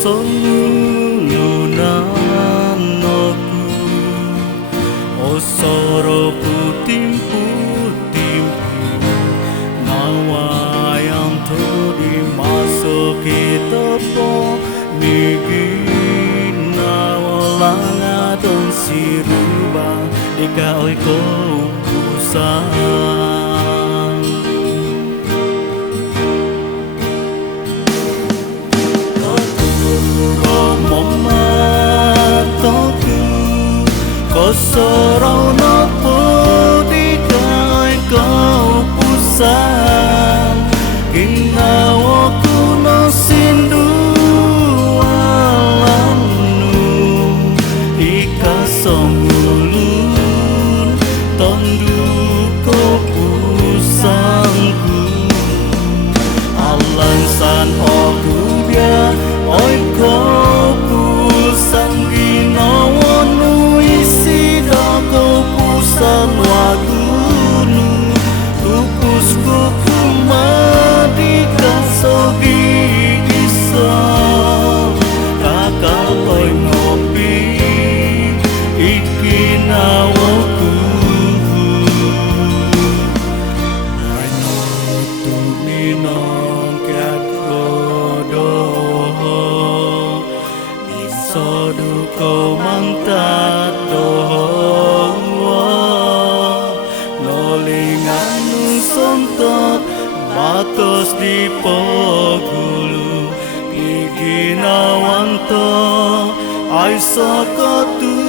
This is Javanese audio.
solunan aku osoro putim nawayang to di masuki tepo niki nawalanga don siruba ikaw ko pusang Kosoro no podi kai kau pusang ginawa kuno sindu alamnu ikasongulun tondu ko pusangku alansan oku dia oi ko pusang ginawa San wagunu tupusku kumadi kasogi isang kakapay ngopi ikinawaku I know to minong kiat kodoho isodu ko mantat doho sontot batos di pogulu iginawanto ay sokotu